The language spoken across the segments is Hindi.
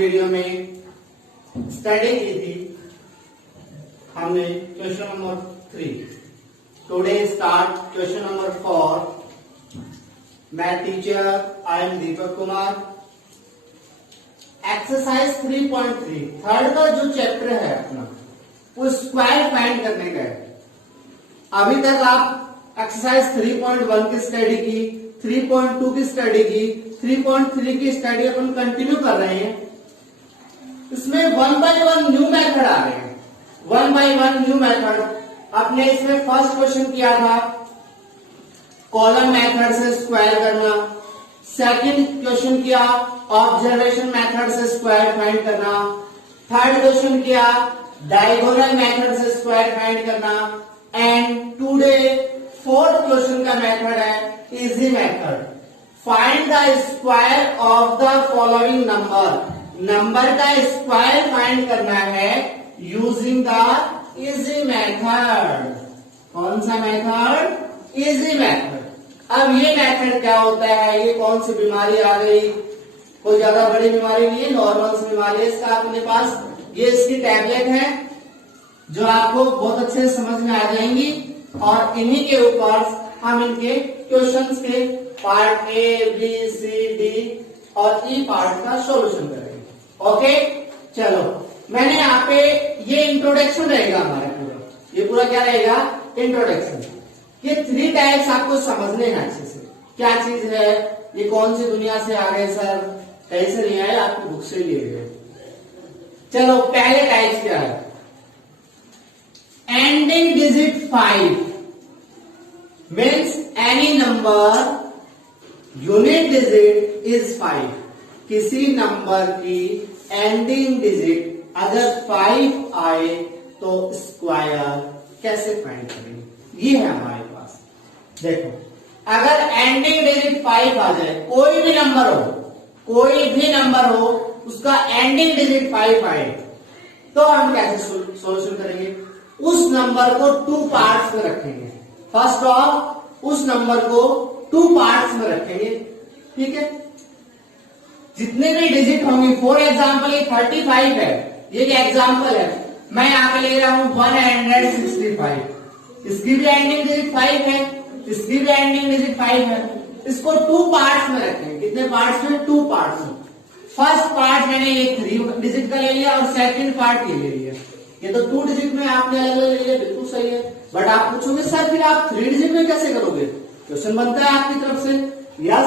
वीडियो में स्टडी की थी हमने question number 3। Today start question number 4। मैं teacher I am Deepak Kumar. Exercise 3.3 third का जो चैप्टर है अपना वो स्क्वायर फाइंड करने का है। अभी तक आप एक्सरसाइज 3.1 की स्टडी की, 3.2 की स्टडी की, 3.3 की स्टडी अपन कंटिन्यू कर रहे हैं। इसमें 1 by 1 न्यू मेथड आ रहे हैं। 1 by 1 न्यू मेथड आपने इसमें फर्स्ट क्वेश्चन किया था कॉलम मेथड से स्क्वायर करना। सेकंड क्वेश्चन किया ऑब्जर्वेशन मेथड से स्क्वायर फाइंड करना। थर्ड क्वेश्चन किया डायगोनल मेथड से स्क्वायर फाइंड करना। एंड टुडे फोर्थ क्वेश्चन का मेथड है easy method. Find the square of the following number. Number का स्क्वायर फाइंड करना है यूजिंग द इजी मेथड। कौन सा मेथड? Easy method. अब ये मेथड क्या होता है, ये कौन सी बीमारी आ गई, कोई ज्यादा बड़ी बीमारी नहीं है, नॉर्मल सी बीमारी है इसका अपने पास। ये इसकी टैबलेट है जो आपको बहुत अच्छे से समझ में आ जाएंगी और इन्हीं के ऊपर हम इनके क्वेश्चंस के part A B C D और ई पार्ट का सॉल्यूशन करेंगे। ओके चलो, मैंने यहाँ पे ये इंट्रोडक्शन रहेगा हमारा पूरा। ये पूरा क्या रहेगा? इंट्रोडक्शन। ये 3 टाइप्स आपको समझने हैं अच्छे से। क्या चीज है ये, कौन सी दुनिया से आ गए सर, कहीं से नहीं आए, आपकी बुक से लिए गए। चलो पहले टाइप क्या है? Ending digit 5 means any number unit digit is 5। किसी नंबर की एंडिंग डिजिट अगर 5 आए तो स्क्वायर कैसे फाइंड करेंगे, ये है हमारे पास। देखो अगर एंडिंग डिजिट 5 आ जाए, कोई भी नंबर हो, कोई भी नंबर हो, उसका एंडिंग डिजिट 5 आए तो हम कैसे सॉल्यूशन करेंगे? उस नंबर को 2 पार्ट्स में रखेंगे। फर्स्ट ऑफ उस नंबर को 2 पार्ट्स में रखेंगे, ठीक है। जितने भी डिजिट होंगे, फॉर एग्जाम्पल ये 35 है, ये एग्जाम्पल है, मैं यहाँ पे ले रहा हूं 165। इसकी भी एंडिंग डिजिट 5 है, इसकी भी एंडिंग डिजिट 5 है। इसको 2 पार्ट्स में रखेंगे। कितने पार्ट्स में? 2 पार्ट्स में। फर्स्ट पार्ट मैंने ये 3 डिजिट का ले लिया और सेकंड पार्ट ये ले लिया। ये तो 2 डिजिट में आपने अलग अलग ले लिया, बिल्कुल सही है। बट आप पूछोगे सर फिर आप 3 डिजिट में कैसे करोगे? क्वेश्चन बनता है आपकी तरफ से। यस,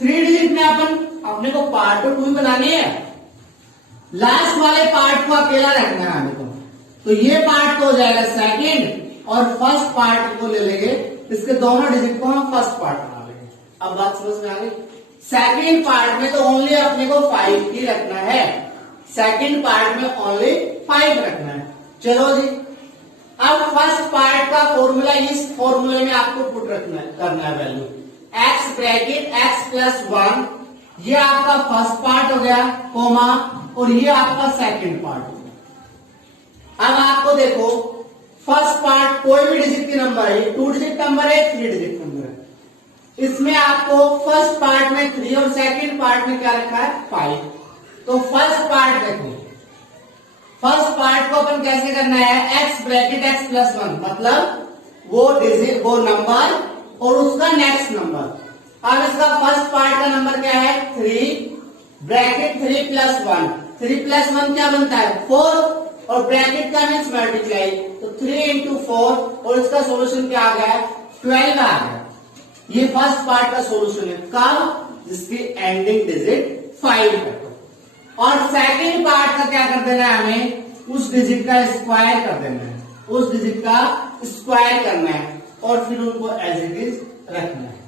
3 डिजिट में अपने को पार्ट 2 बनानी है। लास्ट वाले पार्ट को अकेला रखना है हमें तो ये पार्ट तो हो जाएगा सेकंड और फर्स्ट पार्ट को ले लेंगे, इसके दोनों डिजिट को हम फर्स्ट पार्ट बना लेंगे। अब बात समझ में आ गई? सेकंड पार्ट में तो ओनली अपने को 5 ही रखना है। सेकंड पार्ट में ओनली 5 रखना है। चलो जी, अब फर्स्ट पार्ट का फॉर्मूला इस फॉर्मूले में आपको पुट करना है value x bracket x plus 1। ये आपका फर्स्ट पार्ट हो गया, कोमा, और ये आपका सेकंड पार्ट हो गया। अब आपको देखो फर्स्ट पार्ट कोई भी डिजिट की नंबर है, 2 डिजिट नंबर है, 3 डिजिट नंबर है। इसमें आपको फर्स्ट पार्ट में 3 और सेकंड पार्ट में क्या रखा है? 5। तो फर्स्ट पार्ट देखो, फर्स्ट पार्ट को अपन कैसे करना है? x ब्रैकेट x प्लस 1, मतलब वो डिजिट, वो नंबर और उसका नेक्स्ट नंबर। अब इसका फर्स्ट पार्ट का नंबर क्या है? 3 ब्रैकेट 3 प्लस 1। 3 प्लस 1 क्या बनता है? 4, और ब्रैकेट का मीन्स मल्टीप्लाई, तो 3 इंटू 4, और इसका सोल्यूशन क्या आ गया? 12 आ गया। ये फर्स्ट पार्ट का सोल्यूशन है। कब? जिसकी एंडिंग डिजिट 5 है। और सेकंड पार्ट का क्या कर देना है हमें? उस डिजिट का स्क्वायर कर देना है, उस डिजिट का स्क्वायर करना है और फिर उनको एज इट इज रखना है।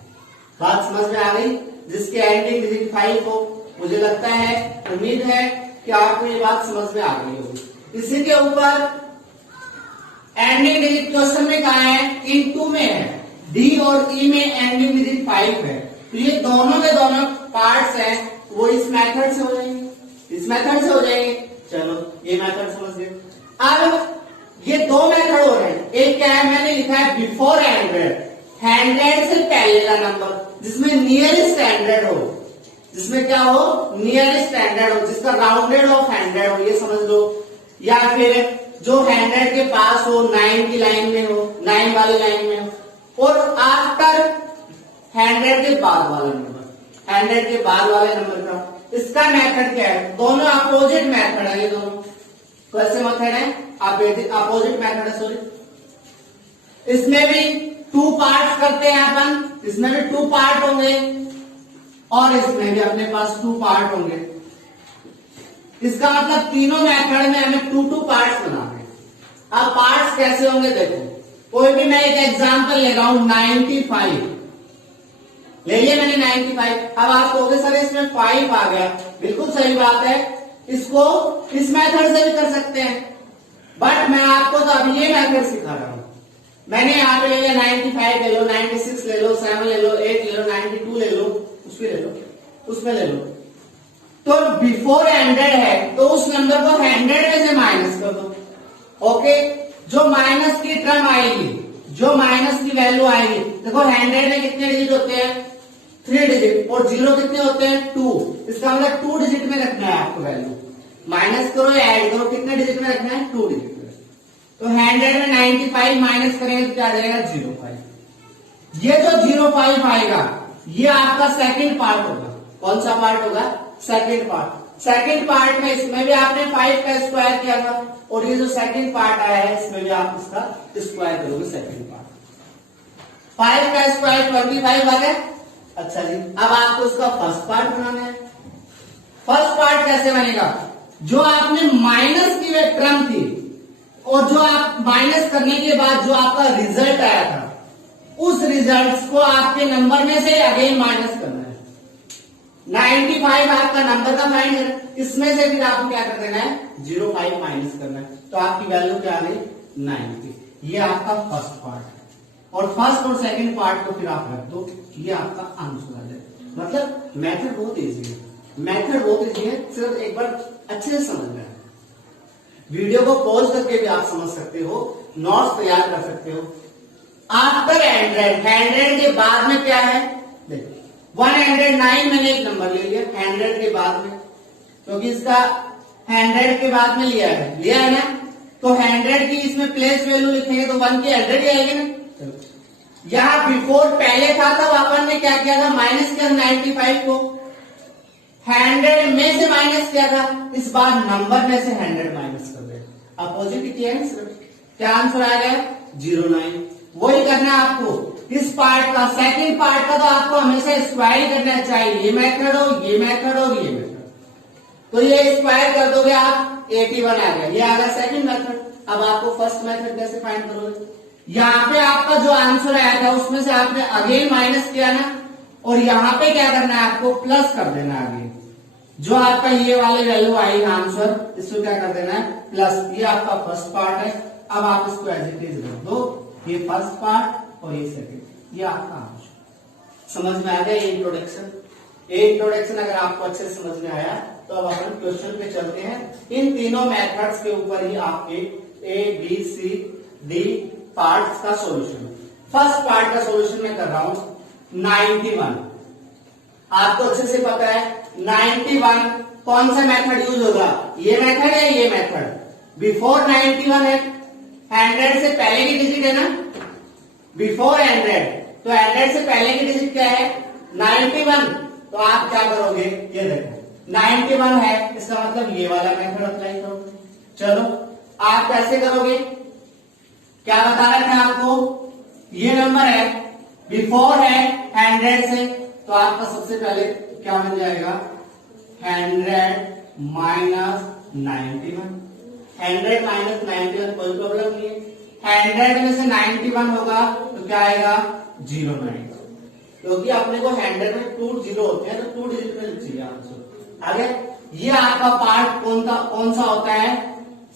बात समझ में आ गई? जिसके एंडिंग डिजिट 5 हो, मुझे लगता है, उम्मीद है कि आपको ये बात समझ में आ गई होगी। इसी के ऊपर एंडिंग डिजिट क्वेश्चन में कहा है? इन 2 में है, डी और ई में एंडिंग डिजिट 5 है। तो ये दोनों के दोनों पार्ट्स हैं, वो इस मेथड से हो जाएंगे, इस मेथड से हो जाएंगे। चलो ये मेथड समझ गए। अब ये 2 मेथड हो रहे हैं। एक क्या है? मैंने लिखा है बिफोर 100 से पहले का नंबर जिसमें नियरेस्ट 100 हो, जिसमें क्या हो, नियरेस्ट स्टैंडर्ड हो, जिसका राउंडेड ऑफ 100 हो, ये समझ लो। या फिर जो 100 के पास हो, 9 की लाइन में हो, 9 वाली लाइन में हो, और आफ्टर 100 के बाद वाला नंबर, 100 के बाद वाले नंबर का। इसका मेथड क्या है, दोनों अपोजिट मेथड है, ये दोनों कैसे मेथड है, अपोजिट मेथड है, सॉरी। इसमें भी 2 पार्ट करते हैं अपन, इसमें भी 2 पार्ट होंगे और इसमें भी अपने पास 2 पार्ट होंगे। इसका मतलब तीनों मेथड में हमें 2 पार्ट्स बनाने हैं। अब पार्ट्स कैसे होंगे देखो, कोई भी मैं एक एग्जांपल ले रहा हूं, 95 ले लिया मैंने 95। अब आप कहोगे सर इसमें 5 आ गया, बिल्कुल सही बात है, इसको इस मेथड से भी कर सकते हैं, बट मैं आपको तो अभी ये मेथड सिखा रहा हूं। मैंने यहाँ पे ले लिया 95 ले लो, 96 ले लो, 7 ले लो, 8 ले लो, 92 ले लो, उसमें ले लो, उसमें ले लो। तो बिफोर 100 है तो उस नंबर को 100 में से माइनस कर दो। ओके, जो माइनस की टर्म आएगी, जो माइनस की वैल्यू आएगी, देखो 100 में कितने डिजिट होते हैं, 3 डिजिट, और 0 कितने होते हैं, 2। इसका मतलब 2 डिजिट में रखना है आपको वैल्यू, माइनस करो या ऐड करो, कितने डिजिट में रखना है, 2 डिजिट में। तो 100 में 95 माइनस करेंगे तो क्या आ जाएगा, 05। ये जो 05 आएगा ये आपका सेकंड पार्ट होगा। कौन सा पार्ट होगा, सेकंड पार्ट। सेकंड पार्ट में इसमें भी आपने 5 का स्क्वायर किया था, और ये जो सेकंड पार्ट आया है इसमें भी आप इसका स्क्वायर करोगे, सेकंड पार्ट। 5 का स्क्वायर 25 आ गया। अच्छा जी, अब आपको इसका फर्स्ट पार्ट बनाना है। फर्स्ट पार्ट कैसे बनेगा, जो आपने माइनस की टर्म थी और जो आप माइनस करने के बाद जो आपका रिजल्ट आया था, उस रिजल्ट को आपके नंबर में से अगेन माइनस करना है। 95 आपका नंबर का फाइंड है, इसमें से फिर आपको क्या कर देना है, 05 माइनस करना है, तो आपकी वैल्यू क्या आ गई, 90। ये आपका फर्स्ट पार्ट है, और फर्स्ट और सेकंड पार्ट को फिर आप रख दो, ये आपका आंसर आ जाए। मतलब मेथड बहुत इजी है, मेथड बहुत इजी है, सिर्फ एक बार अच्छे से समझना है। वीडियो को पॉज करके भी आप समझ सकते हो, नोट्स तैयार कर सकते हो। आफ्टर 100 के बाद में क्या है, देखो 109 मैंने एक नंबर ले लिया 100 के बाद में, क्योंकि इसका 100 के बाद में लिया है ना, तो 100 की इसमें प्लेस वैल्यू लिखेंगे तो 1 की 100 ही आएगी ना। यहां बिफोर पहले था तब अपन ने क्या किया था, माइनस किया 95 को, 100 में से माइनस किया था, इस बार नंबर में से 100 माइनस कर दे, अपोजिट किया है। क्या आंसर आ गया, 09। वही करना है आपको इस पार्ट का, सेकंड पार्ट का तो आपको हमेशा स्क्वायर करना चाहिए, ये मेथड हो, ये मेथड हो, ये मेथड, तो ये स्क्वायर कर दोगे आप, 81 आ गया, ये आ गया सेकंड मेथड। अब आपको फर्स्ट मेथड कैसे फाइंड करोगे, यहाँ पे आपका जो आंसर आया था उसमें से आपने अगेन माइनस किया ना, और यहाँ पे क्या करना है आपको, प्लस कर देना है आगे, जो आपका ये वाले वैल्यू आई आंसर, इसको क्या कर देना है, प्लस। ये आपका फर्स्ट पार्ट है, अब आप इसको एज इट इज रख दो, ये फर्स्ट पार्ट और ये सेकंड, ये आपका आंसर। समझ में आ गया ये इंट्रोडक्शन। ये इंट्रोडक्शन अगर आपको अच्छे से समझ में आया तो अब अपन क्वेश्चन पे चलते हैं। इन तीनों मेथड्स के ऊपर ही आपके A, B, C, D parts का सॉल्यूशन। फर्स्ट पार्ट का सॉल्यूशन मैं कर रहा हूं 91। आपको अच्छे से पता है 91 कौन सा मेथड यूज होगा, ये मेथड है, ये मेथड। बिफोर 91 है, 100 से पहले की डिजिट है ना, बिफोर 100, तो 100 से पहले की डिजिट क्या है, 91। तो आप क्या करोगे, ये देखो 91 है, इसका मतलब ये वाला मेथड अप्लाई करोगे। चलो आप कैसे करोगे, क्या बता रहे थे आपको, ये नंबर है, बिफोर है 100 से, तो आपका सबसे पहले क्या बन जाएगा, 100 माइनस 91, 100 माइनस 91, कोई प्रॉब्लम नहीं है। 100 में से 91 होगा तो क्या आएगा, 09, क्योंकि अपने को 100 में 2 जीरो होते हैं, तो 2 डिजिट में चाहिए आंसर। आगे ये आपका पार्ट कौन सा होता है,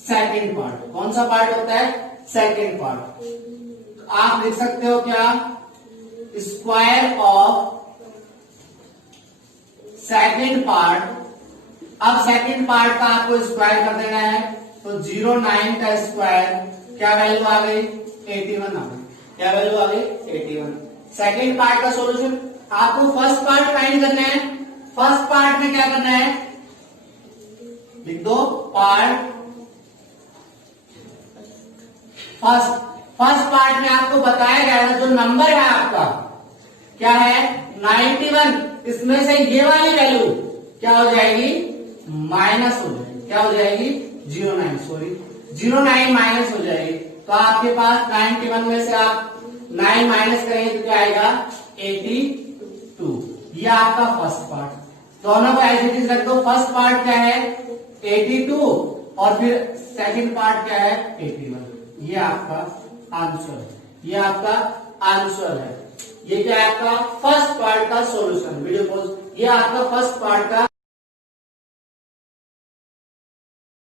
सेकंड पार्ट। कौन सा पार्ट होता है, सेकंड पार्ट। आप लिख सकते हो क्या, स्क्वायर ऑफ सेकंड पार्ट। अब सेकंड पार्ट का आपको स्क्वायर कर देना है, तो 09 का स्क्वायर क्या वैल्यू आ गई, 81 आ गई। क्या वैल्यू आ गई, 81। सेकंड पार्ट का सॉल्यूशन। आपको फर्स्ट पार्ट फाइंड करना है, फर्स्ट पार्ट में क्या करना है, लिख दो पार्ट फर्स्ट। फर्स्ट पार्ट में आपको बताया गया था जो नंबर है आपका क्या है 91, इसमें से ये वाली वैल्यू क्या हो जाएगी, माइनस हो जाएगी। क्या हो जाएगी 09 माइनस हो जाएगी। तो आपके पास 91 में से आप 9 माइनस करेंगे तो क्या आएगा 82। ये आपका फर्स्ट पार्ट। दोनों को एज इट इज रख दो। फर्स्ट पार्ट क्या है 82 और फिर सेकंड पार्ट क्या है 81। ये आपका आंसर है, ये आपका आंसर है। ये क्या है आपका फर्स्ट पार्ट का सॉल्यूशन। वीडियो पोज, ये आपका फर्स्ट पार्ट का